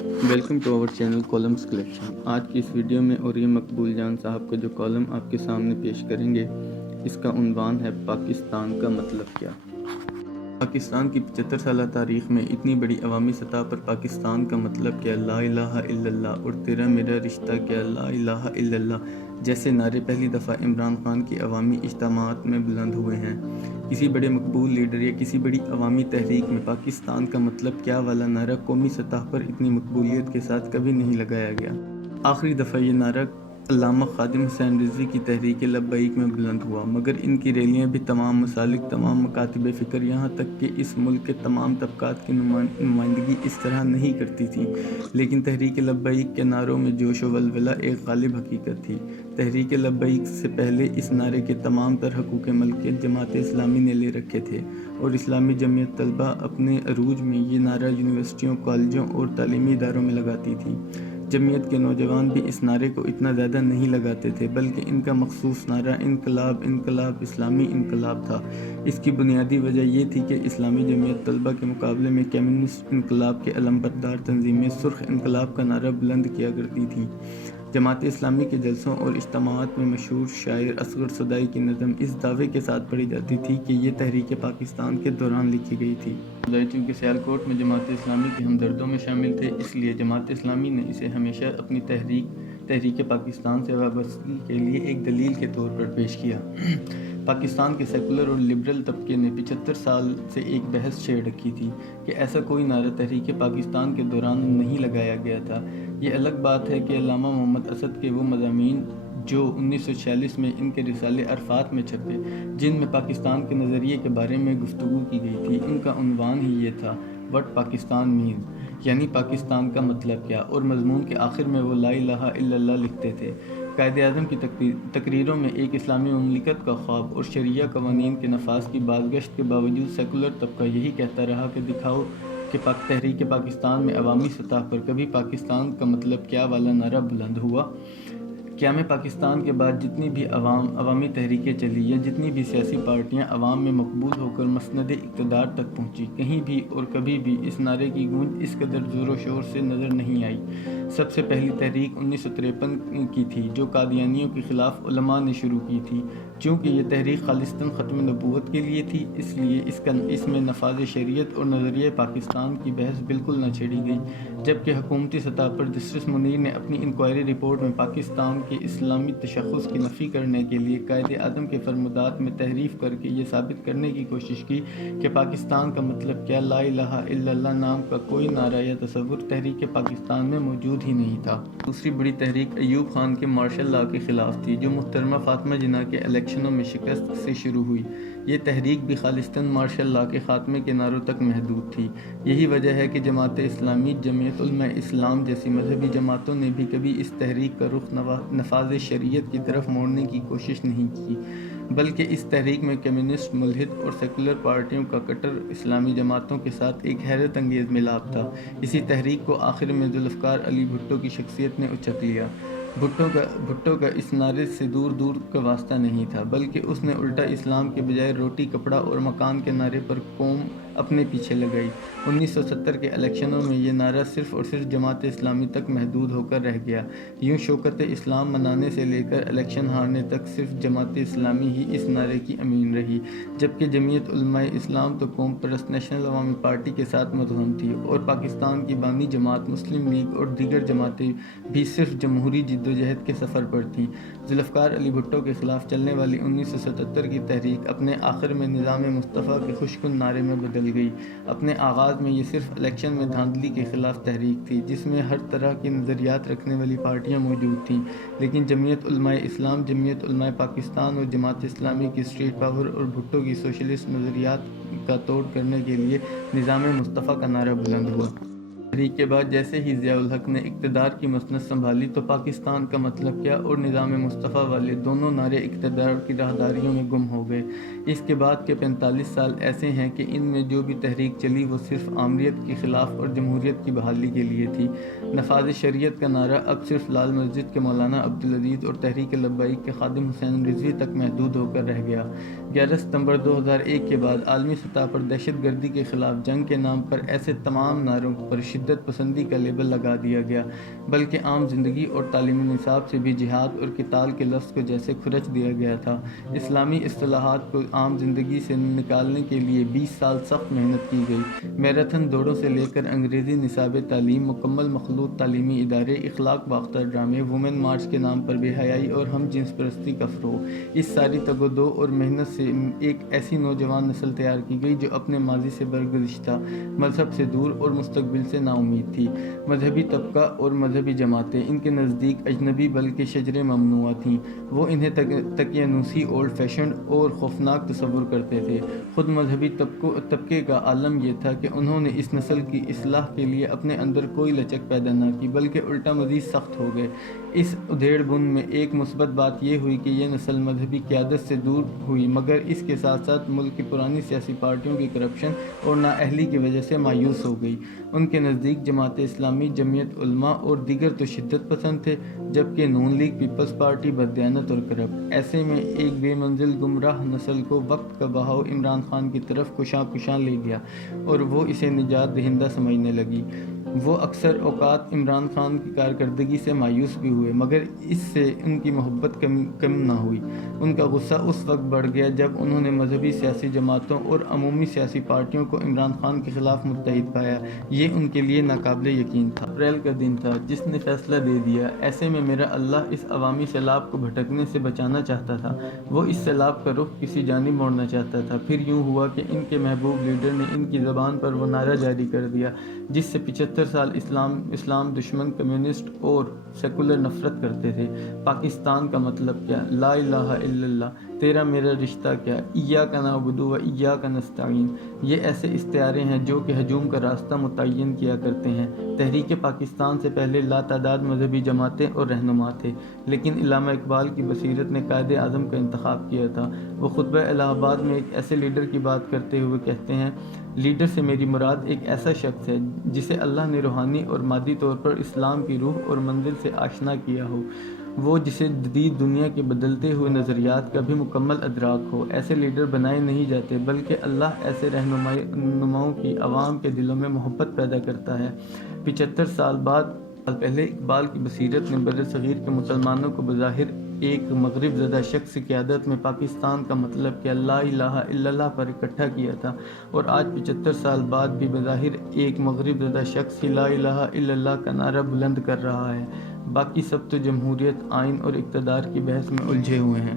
Welcome to our channel columns collection. آج کی اس video میں اور یہ مقبول جان صاحب کا جو کالم آپ کے سامنے پیش کریں گے، اس کا عنوان ہے پاکستان کا مطلب کیا۔ پاکستان کی 75 سالہ تاریخ میں اتنی بڑی عوامی سطح پر پاکستان کا مطلب کیا، لا الہ الا اللہ اور تیرا میرا رشتہ کیا، لا الہ الا اللہ جیسے نعرے پہلی دفعہ عمران خان کی عوامی اجتماعات میں بلند ہوئے ہیں۔ کسی بڑے مقبول لیڈر یا کسی بڑی عوامی تحریک میں پاکستان کا مطلب کیا والا نعرہ قومی سطح پر اتنی مقبولیت کے ساتھ کبھی نہیں لگایا گیا۔ آخری دفعہ یہ نعرہ علامہ خادم حسین رضوی کی تحریک لبیک میں بلند ہوا، مگر ان کی ریلیاں بھی تمام مسالک، تمام مکاتب فکر، یہاں تک کہ اس ملک کے تمام طبقات کی نمائندگی اس طرح نہیں کرتی تھیں۔ لیکن تحریک لبیک کے نعروں میں جوش و ولولہ ایک غالب حقیقت تھی۔ تحریک لبیک سے پہلے اس نعرے کے تمام تر حقوق ملکیت جماعت اسلامی نے لے رکھے تھے، اور اسلامی جمعیت طلبہ اپنے عروج میں یہ نعرہ یونیورسٹیوں، کالجوں اور تعلیمی اداروں میں لگاتی تھی۔ جمعیت کے نوجوان بھی اس نعرے کو اتنا زیادہ نہیں لگاتے تھے، بلکہ ان کا مخصوص نعرہ انقلاب، انقلاب، اسلامی انقلاب تھا۔ اس کی بنیادی وجہ یہ تھی کہ اسلامی جمعیت طلبہ کے مقابلے میں کمیونسٹ انقلاب کے علمبردار تنظیمیں سرخ انقلاب کا نعرہ بلند کیا کرتی تھیں۔ جماعت اسلامی کے جلسوں اور اجتماعات میں مشہور شاعر اصغر صدائی کی نظم اس دعوے کے ساتھ پڑھی جاتی تھی کہ یہ تحریک پاکستان کے دوران لکھی گئی تھی۔ چونکہ سیالکوٹ میں جماعت اسلامی کے ہمدردوں میں شامل تھے، اس لیے جماعت اسلامی نے اسے ہمیشہ اپنی تحریک پاکستان سے وابستگی کے لیے ایک دلیل کے طور پر پیش کیا۔ پاکستان کے سیکولر اور لبرل طبقے نے 75 سال سے ایک بحث چھیڑ رکھی تھی کہ ایسا کوئی نعرہ تحریک پاکستان کے دوران نہیں لگایا گیا تھا۔ یہ الگ بات ہے کہ علامہ محمد اسد کے وہ مضامین جو 1946 میں ان کے رسالے عرفات میں چھپے، جن میں پاکستان کے نظریے کے بارے میں گفتگو کی گئی تھی، ان کا عنوان ہی یہ تھا، وٹ پاکستان مین، یعنی پاکستان کا مطلب کیا، اور مضمون کے آخر میں وہ لا الہ الا اللہ لکھتے تھے۔ قائد اعظم کی تقریروں میں ایک اسلامی مملکت کا خواب اور شرعیہ قوانین کے نفاذ کی بازگشت کے باوجود سیکولر طبقہ یہی کہتا رہا کہ دکھاؤ کہ تحریک پاکستان میں عوامی سطح پر کبھی پاکستان کا مطلب کیا والا نعرہ بلند ہوا۔ قیام پاکستان کے بعد جتنی بھی عوامی تحریکیں چلی یا جتنی بھی سیاسی پارٹیاں عوام میں مقبول ہو کر مسند اقتدار تک پہنچی، کہیں بھی اور کبھی بھی اس نعرے کی گونج اس قدر زور و شور سے نظر نہیں آئی۔ سب سے پہلی تحریک 1953 کی تھی، جو قادیانیوں کے خلاف علماء نے شروع کی تھی۔ چونکہ یہ تحریک خالصتاً ختم نبوت کے لیے تھی، اس لیے اس میں نفاذ شریعت اور نظریہ پاکستان کی بحث بالکل نہ چھیڑی گئی، جبکہ حکومتی سطح پر جسٹس منیر نے اپنی انکوائری رپورٹ میں پاکستان کے اسلامی تشخص کی نفی کرنے کے لیے قائد اعظم کے فرمودات میں تحریف کر کے یہ ثابت کرنے کی کوشش کی کہ پاکستان کا مطلب کیا، لا الہ الا اللہ نام کا کوئی نعرہ یا تصور تحریک پاکستان میں موجود ہی نہیں تھا۔ دوسری بڑی تحریک ایوب خان کے مارشل لا کے خلاف تھی، جو محترمہ فاطمہ جناح کے الیکشنوں میں شکست سے شروع ہوئی۔ یہ تحریک بھی خالصتاً مارشل لا کے خاتمے کے نعروں تک محدود تھی۔ یہی وجہ ہے کہ جماعت اسلامی، جمعیت علماء اسلام جیسی مذہبی جماعتوں نے بھی کبھی اس تحریک کا رخ نفاذ شریعت کی طرف موڑنے کی کوشش نہیں کی، بلکہ اس تحریک میں کمیونسٹ، ملحد اور سیکولر پارٹیوں کا کٹر اسلامی جماعتوں کے ساتھ ایک حیرت انگیز ملاپ تھا۔ اسی تحریک کو آخر میں ذوالفقار علی بھٹو کی شخصیت نے اچک لیا۔ بھٹو کا اس نعرے سے دور دور کا واسطہ نہیں تھا، بلکہ اس نے الٹا اسلام کے بجائے روٹی، کپڑا اور مکان کے نعرے پر قوم اپنے پیچھے لگائی۔ 1970 کے الیکشنوں میں یہ نعرہ صرف اور صرف جماعت اسلامی تک محدود ہو کر رہ گیا۔ یوں شوکت اسلام منانے سے لے کر الیکشن ہارنے تک صرف جماعت اسلامی ہی اس نعرے کی امین رہی، جبکہ جمعیت علماء اسلام تو قوم پرست نیشنل عوامی پارٹی کے ساتھ مدغم تھی، اور پاکستان کی بانی جماعت مسلم لیگ اور دیگر جماعتیں بھی صرف جمہوری جدوجہد کے سفر پر تھیں۔ ذوالفقار علی بھٹو کے خلاف چلنے والی 1977 کی تحریک اپنے آخر میں نظام مصطفیٰ کے خوشکن نعرے میں بدل گئی۔ اپنے آغاز میں یہ صرف الیکشن میں دھاندلی کے خلاف تحریک تھی، جس میں ہر طرح کے نظریات رکھنے والی پارٹیاں موجود تھیں، لیکن جمعیت علماء اسلام، جمعیت علماء پاکستان اور جماعت اسلامی کی اسٹریٹ پاور اور بھٹو کی سوشلسٹ نظریات کا توڑ کرنے کے لیے نظام مصطفیٰ کا نعرہ بلند ہوا۔ تحریک کے بعد جیسے ہی ضیاء الحق نے اقتدار کی مسند سنبھالی تو پاکستان کا مطلب کیا اور نظام مصطفیٰ والے دونوں نعرے اقتدار کی راہداریوں میں گم ہو گئے۔ اس کے بعد کے 45 سال ایسے ہیں کہ ان میں جو بھی تحریک چلی وہ صرف آمریت کے خلاف اور جمہوریت کی بحالی کے لیے تھی۔ نفاذ شریعت کا نعرہ اب صرف لال مسجد کے مولانا عبدالعزیز اور تحریک لبیک کے خادم حسین رضوی تک محدود ہو کر رہ گیا۔ 11 ستمبر 2001 کے بعد عالمی سطح پر دہشت گردی کے خلاف جنگ کے نام پر ایسے تمام نعروں پر شدت شدت پسندی کا لیبل لگا دیا گیا، بلکہ عام زندگی اور تعلیمی نصاب سے بھی جہاد اور قتال کے لفظ کو جیسے کھرچ دیا گیا تھا۔ اسلامی اصطلاحات کو عام زندگی سے نکالنے کے لیے 20 سال سخت محنت کی گئی۔ میراتھن دوڑوں سے لے کر انگریزی نصاب تعلیم، مکمل مخلوط تعلیمی ادارے، اخلاق باختہ ڈرامے، وومن مارچ کے نام پر بے حیائی اور ہم جنس پرستی کا فروغ، اس ساری تگ و دو اور محنت سے ایک ایسی نوجوان نسل تیار کی گئی جو اپنے ماضی سے برگزشتہ، مذہب سے دور اور مستقبل سے نا امید تھی۔ مذہبی طبقہ اور مذہبی جماعتیں ان کے نزدیک اجنبی بلکہ شجر ممنوعہ تھیں۔ وہ انہیں تقیانوسی، اولڈ فیشنڈ اور خوفناک تصور کرتے تھے۔ خود مذہبی طبقے کا عالم یہ تھا کہ انہوں نے اس نسل کی اصلاح کے لیے اپنے اندر کوئی لچک پیدا نہ کی، بلکہ الٹا مزید سخت ہو گئے۔ اس ادھیڑ بن میں ایک مثبت بات یہ ہوئی کہ یہ نسل مذہبی قیادت سے دور ہوئی، مگر اس کے ساتھ ساتھ ملک کی پرانی سیاسی پارٹیوں کی کرپشن اور نااہلی کی وجہ سے مایوس ہو گئی۔ ان کے نزدیک جماعت اسلامی، جمعیت علماء اور دیگر تو شدت پسند تھے، جبکہ نون لیگ، پیپلز پارٹی بددیانت اور کرپٹ۔ ایسے میں ایک بے منزل گمراہ نسل کو وقت کا بہاؤ عمران خان کی طرف کشاں لے گیا اور وہ اسے نجات دہندہ سمجھنے لگی۔ وہ اکثر اوقات عمران خان کی کارکردگی سے مایوس بھی ہوئے، مگر اس سے ان کی محبت کم نہ ہوئی۔ ان کا غصہ اس وقت بڑھ گیا جب انہوں نے مذہبی سیاسی جماعتوں اور عمومی سیاسی پارٹیوں کو عمران خان کے خلاف متحد پایا۔ یہ ان کے لیے ناقابل یقین تھا۔ اپریل کا دن تھا جس نے فیصلہ دے دیا۔ ایسے میں میرا اللہ اس عوامی سیلاب کو بھٹکنے سے بچانا چاہتا تھا۔ وہ اس سیلاب کا رخ کسی جانب موڑنا چاہتا تھا۔ پھر یوں ہوا کہ ان کے محبوب لیڈر نے ان کی زبان پر وہ نعرہ جاری کر دیا جس سے 75 سال اسلام دشمن، کمیونسٹ اور سیکولر نفرت کرتے تھے۔ پاکستان کا مطلب کیا؟ لا الہ الا اللہ، تیرا میرا رشتہ کیا؟ ایاک نعبد و ایاک نستعین۔ یہ ایسے استعارے ہیں جو کہ ہجوم کا راستہ متعین کیا کرتے ہیں۔ تحریک پاکستان سے پہلے لاتعداد مذہبی جماعتیں اور رہنما تھے، لیکن علامہ اقبال کی بصیرت نے قائد اعظم کا انتخاب کیا تھا۔ وہ خطبہ الہ آباد میں ایک ایسے لیڈر کی بات کرتے ہوئے کہتے ہیں، لیڈر سے میری مراد ایک ایسا شخص ہے جسے اللہ نے روحانی اور مادی طور پر اسلام کی روح اور منزل سے آشنا کیا ہو، وہ جسے جدید دنیا کے بدلتے ہوئے نظریات کا بھی مکمل ادراک ہو۔ ایسے لیڈر بنائے نہیں جاتے، بلکہ اللہ ایسے رہنماؤں کی عوام کے دلوں میں محبت پیدا کرتا ہے۔ 75 سال پہلے اقبال کی بصیرت نے برصغیر کے مسلمانوں کو بظاہر ایک مغرب زدہ شخص کی قیادت میں پاکستان کا مطلب کیا لا الہ الا اللہ پر اکٹھا کیا تھا، اور آج 75 سال بعد بھی بظاہر ایک مغرب زدہ شخص ہی لا الہ الا اللہ کا نعرہ بلند کر رہا ہے۔ باقی سب تو جمہوریت، آئین اور اقتدار کی بحث میں الجھے ہوئے ہیں۔